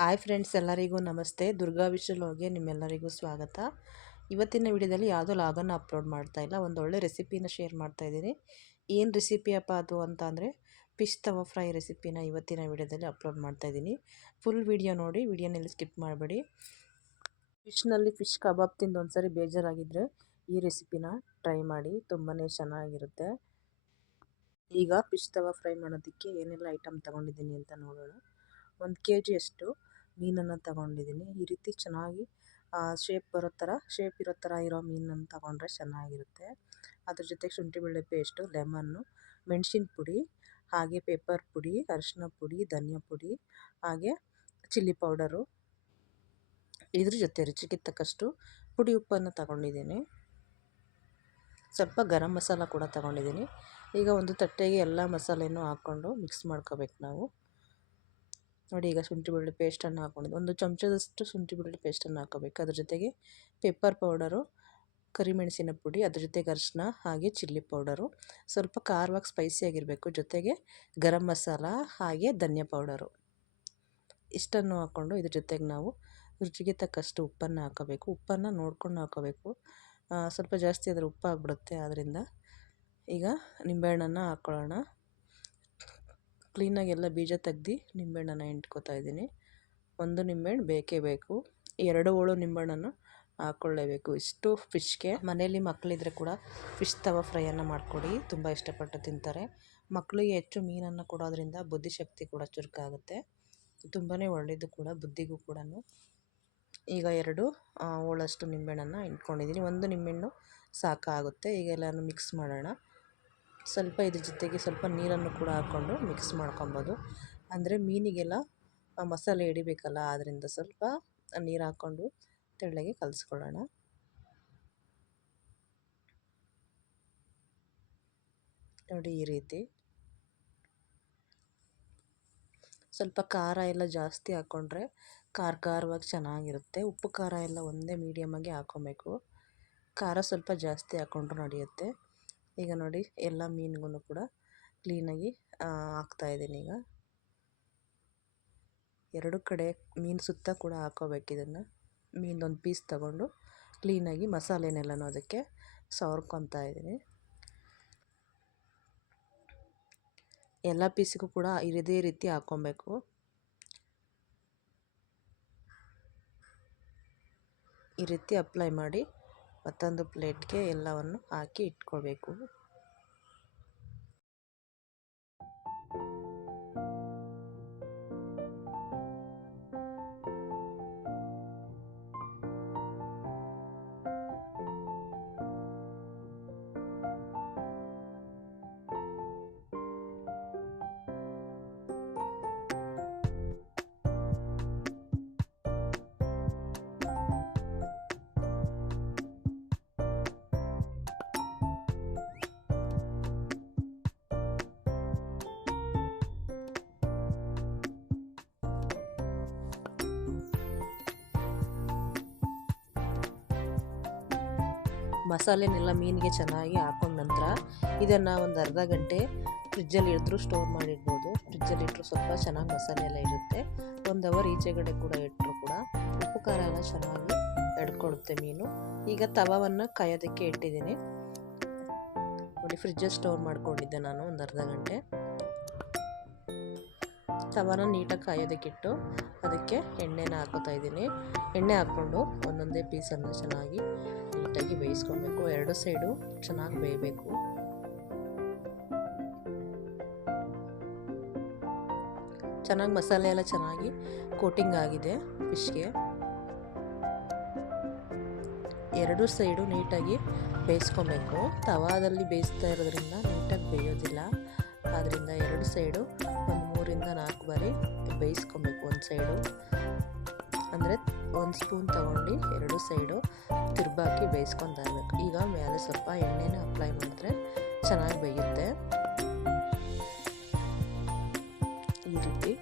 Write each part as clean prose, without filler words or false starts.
Hi friends, ಎಲ್ಲರಿಗೂ ನಮಸ್ತೆ. ದುರ್ಗಾ ವಿಶ್ವಲೋಗೆ ನಿಮ್ಮೆಲ್ಲರಿಗೂ ಸ್ವಾಗತ. ಇವತ್ತಿನ ವಿಡಿಯೋದಲ್ಲಿ ಯಾವುದೋ ಲಾಗನ್ನು ಅಪ್ಲೋಡ್ ಮಾಡ್ತಾ ಇಲ್ಲ, ಒಂದು ಒಳ್ಳೆ ರೆಸಿಪಿನ ಶೇರ್ ಮಾಡ್ತಾ ಇದ್ದೀನಿ. ಏನು ರೆಸಿಪಿಯಪ್ಪ ಅದು ಅಂತ ಅಂದರೆ ಫಿಶ್ ತವಾ ಫ್ರೈ ರೆಸಿಪಿನ ಇವತ್ತಿನ ವಿಡಿಯೋದಲ್ಲಿ ಅಪ್ಲೋಡ್ ಮಾಡ್ತಾ ಇದ್ದೀನಿ. ಫುಲ್ ವಿಡಿಯೋ ನೋಡಿ, ವಿಡಿಯೋನಲ್ಲಿ ಸ್ಕಿಪ್ ಮಾಡಬೇಡಿ. ಫಿಶ್ನಲ್ಲಿ ಫಿಶ್ ಕಬಾಬ್ ತಿಂದು ಒಂದ್ಸರಿ ಬೇಜಾರಾಗಿದ್ದರೆ ಈ ರೆಸಿಪಿನ ಟ್ರೈ ಮಾಡಿ, ತುಂಬಾ ಚೆನ್ನಾಗಿರುತ್ತೆ. ಈಗ ಫಿಶ್ ತವಾ ಫ್ರೈ ಮಾಡೋದಕ್ಕೆ ಏನೆಲ್ಲ ಐಟಮ್ ತೊಗೊಂಡಿದ್ದೀನಿ ಅಂತ ನೋಡೋಣ. 1 kg ಅಷ್ಟು ಮೀನನ್ನು ತಗೊಂಡಿದ್ದೀನಿ. ಈ ರೀತಿ ಚೆನ್ನಾಗಿ ಶೇಪ್ ಇರೋ ಥರ ಇರೋ ಮೀನನ್ನು ತಗೊಂಡ್ರೆ ಚೆನ್ನಾಗಿರುತ್ತೆ. ಅದ್ರ ಜೊತೆಗೆ ಶುಂಠಿ ಬೆಳ್ಳುಳ್ಳಿ ಪೇಸ್ಟು, ಲೆಮನ್ನು, ಮೆಣಸಿನ ಪುಡಿ, ಹಾಗೆ ಪೆಪ್ಪರ್ ಪುಡಿ, ಅರಿಶಿನ ಪುಡಿ, ಧನಿಯಾ ಪುಡಿ, ಹಾಗೆ ಚಿಲ್ಲಿ ಪೌಡರು, ಇದ್ರ ಜೊತೆ ರುಚಿಗೆ ತಕ್ಕಷ್ಟು ಪುಡಿ ಉಪ್ಪನ್ನು ತಗೊಂಡಿದ್ದೀನಿ. ಸ್ವಲ್ಪ ಗರಂ ಮಸಾಲ ಕೂಡ ತಗೊಂಡಿದ್ದೀನಿ. ಈಗ ಒಂದು ತಟ್ಟೆಗೆ ಎಲ್ಲ ಮಸಾಲೆನೂ ಹಾಕ್ಕೊಂಡು ಮಿಕ್ಸ್ ಮಾಡ್ಕೋಬೇಕು ನಾವು. ನೋಡಿ, ಈಗ ಶುಂಠಿ ಬೆಳ್ಳುಳ್ಳಿ ಪೇಸ್ಟನ್ನು ಹಾಕ್ಕೊಂಡಿದ್ದು, 1 ಚಮಚದಷ್ಟು ಶುಂಠಿ ಬೆಳ್ಳುಳ್ಳಿ ಪೇಸ್ಟನ್ನು ಹಾಕೋಬೇಕು. ಅದ್ರ ಜೊತೆಗೆ ಪೆಪ್ಪರ್ ಪೌಡರು, ಕರಿಮೆಣಸಿನ ಪುಡಿ, ಅದ್ರ ಜೊತೆಗೆ ಅರಿಶಿನ, ಹಾಗೆ ಚಿಲ್ಲಿ ಪೌಡರು, ಸ್ವಲ್ಪ ಖಾರವಾಗಿ ಸ್ಪೈಸಿಯಾಗಿರಬೇಕು. ಜೊತೆಗೆ ಗರಂ ಮಸಾಲ, ಹಾಗೆ ಧನಿಯಾ ಪೌಡರು ಇಷ್ಟನ್ನು ಹಾಕ್ಕೊಂಡು ಇದ್ರ ಜೊತೆಗೆ ನಾವು ರುಚಿಗೆ ತಕ್ಕಷ್ಟು ಉಪ್ಪನ್ನು ಹಾಕೋಬೇಕು. ಉಪ್ಪನ್ನು ನೋಡ್ಕೊಂಡು ಹಾಕೋಬೇಕು. ಸ್ವಲ್ಪ ಜಾಸ್ತಿ ಆದರೆ ಉಪ್ಪು ಆಗಿಬಿಡುತ್ತೆ. ಆದ್ದರಿಂದ ಈಗ ನಿಂಬೆಹಣ್ಣನ್ನು ಹಾಕ್ಕೊಳ್ಳೋಣ. ಕ್ಲೀನಾಗಿ ಎಲ್ಲ ಬೀಜ ತೆಗ್ದು ನಿಂಬೆಹಣ್ಣನ್ನು ಹಿಂಡ್ಕೊತಾ ಇದ್ದೀನಿ. 1 ನಿಂಬೆಹಣ್ಣು ಬೇಕೇ ಬೇಕು. 2 ಹೋಳು ನಿಂಬೆಹಣ್ಣನ್ನು ಹಾಕ್ಕೊಳ್ಳೇಬೇಕು. ಇಷ್ಟು ಫಿಶ್ಗೆ. ಮನೆಯಲ್ಲಿ ಮಕ್ಕಳಿದ್ರೆ ಕೂಡ ಫಿಶ್ ತವಾ ಫ್ರೈಯನ್ನು ಮಾಡಿಕೊಡಿ, ತುಂಬ ಇಷ್ಟಪಟ್ಟು ತಿಂತಾರೆ. ಮಕ್ಕಳಿಗೆ ಹೆಚ್ಚು ಮೀನನ್ನು ಕೊಡೋದ್ರಿಂದ ಬುದ್ಧಿಶಕ್ತಿ ಕೂಡ ಚುರುಕಾಗುತ್ತೆ, ತುಂಬಾ ಒಳ್ಳೆಯದು ಕೂಡ ಬುದ್ಧಿಗೂ ಕೂಡ. ಈಗ 2 ಹೋಳಷ್ಟು ನಿಂಬೆಹಣ್ಣನ್ನು ಹಿಂಡ್ಕೊಂಡಿದ್ದೀನಿ. 1 ನಿಂಬೆಹಣ್ಣು ಸಾಕಾಗುತ್ತೆ. ಈಗ ಎಲ್ಲನೂ ಮಿಕ್ಸ್ ಮಾಡೋಣ. ಸ್ವಲ್ಪ ಇದ್ರ ಜೊತೆಗೆ ಸ್ವಲ್ಪ ನೀರನ್ನು ಕೂಡ ಹಾಕ್ಕೊಂಡು ಮಿಕ್ಸ್ ಮಾಡ್ಕೊಬೋದು. ಅಂದರೆ ಮೀನಿಗೆಲ್ಲ ಮಸಾಲೆ ಹಿಡಿಬೇಕಲ್ಲ, ಆದ್ದರಿಂದ ಸ್ವಲ್ಪ ನೀರು ಹಾಕ್ಕೊಂಡು ತೆಳ್ಳಗೆ ಕಲಿಸ್ಕೊಳ್ಳೋಣ. ನೋಡಿ, ಈ ರೀತಿ ಸ್ವಲ್ಪ ಖಾರ ಎಲ್ಲ ಜಾಸ್ತಿ ಹಾಕ್ಕೊಂಡ್ರೆ ಖಾರವಾಗಿ ಚೆನ್ನಾಗಿರುತ್ತೆ. ಉಪ್ಪು ಖಾರ ಎಲ್ಲ ಒಂದೇ ಮೀಡಿಯಮಾಗಿ ಹಾಕ್ಕೊಬೇಕು. ಖಾರ ಸ್ವಲ್ಪ ಜಾಸ್ತಿ ಹಾಕ್ಕೊಂಡ್ರು ನಡೆಯುತ್ತೆ. ಈಗ ನೋಡಿ, ಎಲ್ಲ ಮೀನಿಗೂ ಕೂಡ ಕ್ಲೀನಾಗಿ ಹಾಕ್ತಾಯಿದ್ದೀನಿ. ಈಗ 2 ಕಡೆ ಮೀನು ಸುತ್ತ ಕೂಡ ಹಾಕ್ಕೋಬೇಕು. ಇದನ್ನು ಮೀನೊಂದು ಪೀಸ್ ತಗೊಂಡು ಕ್ಲೀನಾಗಿ ಮಸಾಲೆನೆಲ್ಲನೂ ಅದಕ್ಕೆ ಸವರ್ಕೊತಾ ಇದ್ದೀನಿ. ಎಲ್ಲ ಪೀಸಿಗೂ ಕೂಡ ಇದೇ ರೀತಿ ಹಾಕ್ಕೊಬೇಕು. ಈ ರೀತಿ ಅಪ್ಲೈ ಮಾಡಿ ಮತ್ತೊಂದು ಪ್ಲೇಟ್ಗೆ ಎಲ್ಲವನ್ನು ಹಾಕಿ ಇಟ್ಕೊಳ್ಬೇಕು. ಮಸಾಲೆನೆಲ್ಲ ಮೀನಿಗೆ ಚೆನ್ನಾಗಿ ಹಾಕೊಂಡ ನಂತರ ಇದನ್ನು ಒಂದು ಅರ್ಧ ಗಂಟೆ ಫ್ರಿಜ್ಜಲ್ಲಿ ಇಟ್ಟರು ಸ್ಟೋರ್ ಮಾಡಿಡ್ಬೋದು. ಫ್ರಿಜ್ಜಲ್ಲಿ ಇಟ್ಟರು ಸ್ವಲ್ಪ ಚೆನ್ನಾಗಿ ಮಸಾಲೆ ಎಲ್ಲ ಇರುತ್ತೆ. 1 ಅವರ್ ಈಚೆಗಡೆ ಕೂಡ ಇಟ್ಟರು ಕೂಡ ಉಪ್ಪು ಖಾರ ಎಲ್ಲ ಚೆನ್ನಾಗಿ ಎಡ್ಕೊಳುತ್ತೆ ಮೀನು. ಈಗ ತವಾವನ್ನು ಕಾಯೋದಕ್ಕೆ ಇಟ್ಟಿದ್ದೀನಿ. ನೋಡಿ, ಫ್ರಿಜ್ಜಲ್ಲಿ ಸ್ಟೋರ್ ಮಾಡ್ಕೊಂಡಿದ್ದೆ ನಾನು ಒಂದು ಅರ್ಧ ಗಂಟೆ. ತವಾನ ನೀಟಾಗಿ ಕಾಯೋದಕ್ಕಿಟ್ಟು ಅದಕ್ಕೆ ಎಣ್ಣೆನ ಹಾಕೋತಾ ಇದ್ದೀನಿ. ಎಣ್ಣೆ ಹಾಕ್ಕೊಂಡು ಒಂದೊಂದೇ ಪೀಸನ್ನು ಚೆನ್ನಾಗಿ ನೀಟಾಗಿ ಬೇಯಿಸ್ಕೊಬೇಕು. 2 ಸೈಡು ಚೆನ್ನಾಗಿ ಬೇಯಬೇಕು. ಚೆನ್ನಾಗಿ ಮಸಾಲೆ ಎಲ್ಲ ಚೆನ್ನಾಗಿ ಕೋಟಿಂಗ್ ಆಗಿದೆ ಫಿಶ್ಗೆ. 2 ಸೈಡು ನೀಟಾಗಿ ಬೇಯಿಸ್ಕೊಬೇಕು. ತವಾದಲ್ಲಿ ಬೇಯಿಸ್ತಾ ಇರೋದ್ರಿಂದ ನೀಟಾಗಿ ಬೇಯೋದಿಲ್ಲ. ಆದ್ದರಿಂದ 2 ಸೈಡು ಒಂದು 3 ಇಂದ 4 ಬಾರಿ ಬೇಯಿಸ್ಕೊಬೇಕು. 1 ಸೈಡು ಅಂದರೆ 1 ಸ್ಪೂನ್ ತಗೊಂಡು 2 ಸೈಡು ತಿರ್ಬಾಕಿ ಬೇಯಿಸ್ಕೊತಾ ಇರಬೇಕು. ಈಗ ಮೇಲೆ ಸ್ವಲ್ಪ ಎಣ್ಣೆನ ಅಪ್ಲೈ ಮಾಡಿದ್ರೆ ಚೆನ್ನಾಗಿ ಬೇಯುತ್ತೆ. ಈ ರೀತಿ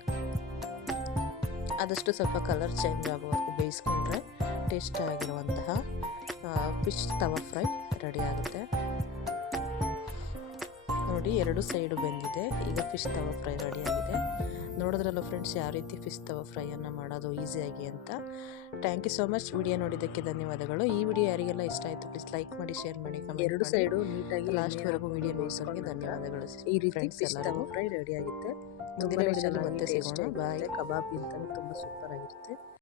ಆದಷ್ಟು ಸ್ವಲ್ಪ ಕಲರ್ ಚೇಂಜ್ ಆಗುವವರೆಗೂ ಬೇಯಿಸ್ಕೊಂಡ್ರೆ ಟೇಸ್ಟ್ ಆಗಿರುವಂತಹ ಫಿಶ್ ತವಾ ಫ್ರೈ ರೆಡಿ ಆಗುತ್ತೆ. ನೋಡಿ, 2 ಸೈಡು ಬೆಂದಿದೆ. ಈಗ ಫಿಶ್ ತವಾ ಫ್ರೈ ರೆಡಿಯಾಗಿದೆ. ನೋಡಿದ್ರಲ್ಲ ಫ್ರೆಂಡ್ಸ್, ಯಾವ ರೀತಿ ಫಿಶ್ ತವಾ ಫ್ರೈಯನ್ನು ಮಾಡೋದು ಈಸಿಯಾಗಿ ಅಂತ. Thank you so much. Video ನೋಡಿದ್ದಕ್ಕೆ ಧನ್ಯವಾದಗಳು. ಈ ವಿಡಿಯೋ ಯಾರಿಗೆಲ್ಲ ಇಷ್ಟ ಆಯಿತು ಪ್ಲೀಸ್ ಲೈಕ್ ಮಾಡಿ, ಶೇರ್ ಮಾಡಿ, ಕಮೆಂಟ್ ಎರಡು ಮಾಡಿ. ಸೈಡು ನೀಟಾಗಿ ಲಾಸ್ಟ್ವರೆಗೂ ವಿಡಿಯೋ ನೋಡೋದಕ್ಕೆ ಧನ್ಯವಾದಗಳು ಈ ರೀತಿ ಫ್ರೆಂಡ್ಸ್ ಫಿಶ್ ತವಾ ಎಲ್ಲರಿಗೂ. ಫ್ರೈ ರೆಡಿ ಆಗುತ್ತೆ. ಮುಂದಿನ ತುಂಬಾನೇ ವಿಡಿಯೋದಲ್ಲಿ ಚೆನ್ನಾಗಿ ಮತ್ತೆ ಟೇಸ್ಟಿ ಸಿಗೋಣ. ಬಾಯ್. ಆಗಿರುತ್ತೆ. ಕಬಾಬ್ ಗಿಂತನೂ ತುಂಬ ಸೂಪರ್ ಆಗಿರುತ್ತೆ.